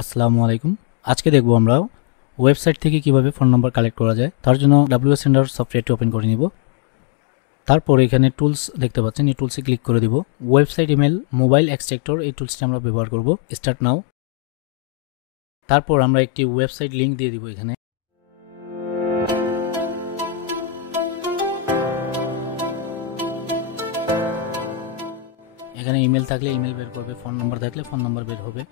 আসসালামু আলাইকুম। আজকে দেখব আমরা ওয়েবসাইট থেকে কিভাবে ফোন নাম্বার কালেক্ট করা যায়। তার জন্য WS সেন্ডার সফটওয়্যারটি ওপেন করে নিব। তারপর এখানে টুলস দেখতে পাচ্ছেন, এই টুলসে ক্লিক করে দিব। ওয়েবসাইট ইমেল মোবাইল এক্সট্রাক্টর এই টুলসটি আমরা ব্যবহার করব। Start now. তারপর আমরা একটি ওয়েবসাইট লিংক দিয়ে দিব। এখানে ইমেল থাকলে ইমেল বের করবে, ফোন নাম্বার থাকলে ফোন নাম্বার বের হবে।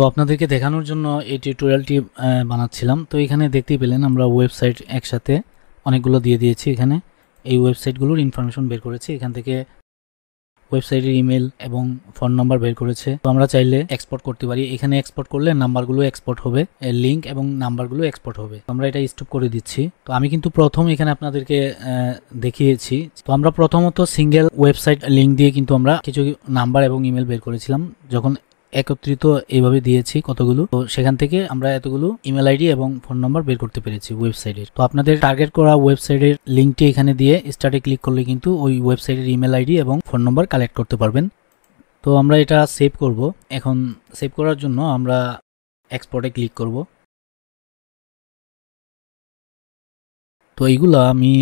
তো আপনাদেরকে দেখানোর জন্য এই টিউটোরিয়ালটি বানাচ্ছিলাম। তো এখানে দেখতেই পেলেন আমরা ওয়েবসাইট একসাথে অনেকগুলো দিয়ে দিয়েছি। এখানে এই ওয়েবসাইটগুলোর ইনফরমেশন বের করেছি। এখান থেকে ওয়েবসাইটের ইমেল এবং ফোন নাম্বার বের করেছে। তো আমরা চাইলে এক্সপোর্ট করতে পারি। এখানে এক্সপোর্ট করলে নাম্বারগুলো এক্সপোর্ট হবে, লিঙ্ক এবং নাম্বারগুলো এক্সপোর্ট হবে। তো আমরা এটা স্টপ করে দিচ্ছি। তো আমি কিন্তু প্রথম এখানে আপনাদেরকে দেখিয়েছি। তো আমরা প্রথমত সিঙ্গেল ওয়েবসাইট লিঙ্ক দিয়ে কিন্তু আমরা কিছু নাম্বার এবং ইমেল বের করেছিলাম। যখন একত্রিত এইভাবে দিয়েছি কতগুলো, তো সেখান থেকে আমরা এতগুলো ইমেল আইডি এবং ফোন নাম্বার বের করতে পেরেছি ওয়েবসাইটের। তো আপনাদের টার্গেট করা ওয়েবসাইটের লিঙ্কটি এখানে দিয়ে স্টার্টে ক্লিক করলে কিন্তু ওই ওয়েবসাইটের ইমেল আইডি এবং ফোন নাম্বার কালেক্ট করতে পারবেন। তো আমরা এটা সেভ করব। এখন সেভ করার জন্য আমরা এক্সপোর্টে ক্লিক করব। তো এইগুলো আমি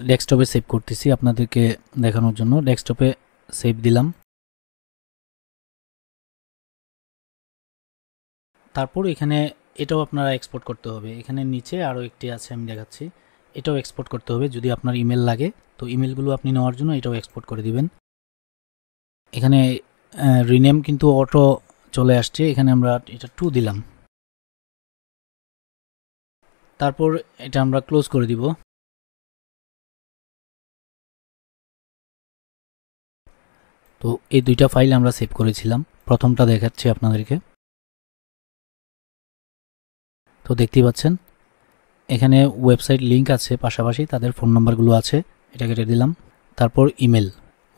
ডেস্কটপে সেভ করতেছি আপনাদেরকে দেখানোর জন্য। ডেস্কটপে সেভ দিলাম। তারপর এখানে এটাও আপনারা এক্সপোর্ট করতে হবে। এখানে নিচে আরও একটি আছে, আমি দেখাচ্ছি। এটাও এক্সপোর্ট করতে হবে যদি আপনার ইমেল লাগে। তো ইমেলগুলো আপনি নেওয়ার জন্য এটাও এক্সপোর্ট করে দিবেন। এখানে রিনেম কিন্তু অটো চলে আসছে। এখানে আমরা এটা 2 দিলাম। তারপর এটা আমরা ক্লোজ করে দিব। তো এই দুইটা ফাইল আমরা সেভ করেছিলাম। প্রথমটা দেখাচ্ছি আপনাদেরকে। তো দেখতেই পাচ্ছেন এখানে ওয়েবসাইট লিংক আছে, পাশাপাশি তাদের ফোন নাম্বারগুলো আছে। এটা কেটে দিলাম। তারপর ইমেল,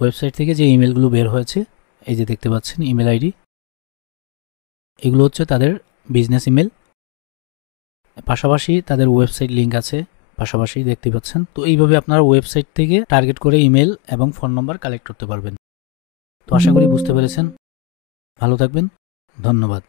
ওয়েবসাইট থেকে যে ইমেলগুলো বের হয়েছে এই যে দেখতে পাচ্ছেন ইমেল আইডি, এগুলো হচ্ছে তাদের বিজনেস ইমেল। পাশাপাশি তাদের ওয়েবসাইট লিংক আছে, পাশাপাশি দেখতে পাচ্ছেন। তো এইভাবে আপনারা ওয়েবসাইট থেকে টার্গেট করে ইমেল এবং ফোন নাম্বার কালেক্ট করতে পারবেন। তো আশা করি বুঝতে পেরেছেন। ভালো থাকবেন, ধন্যবাদ।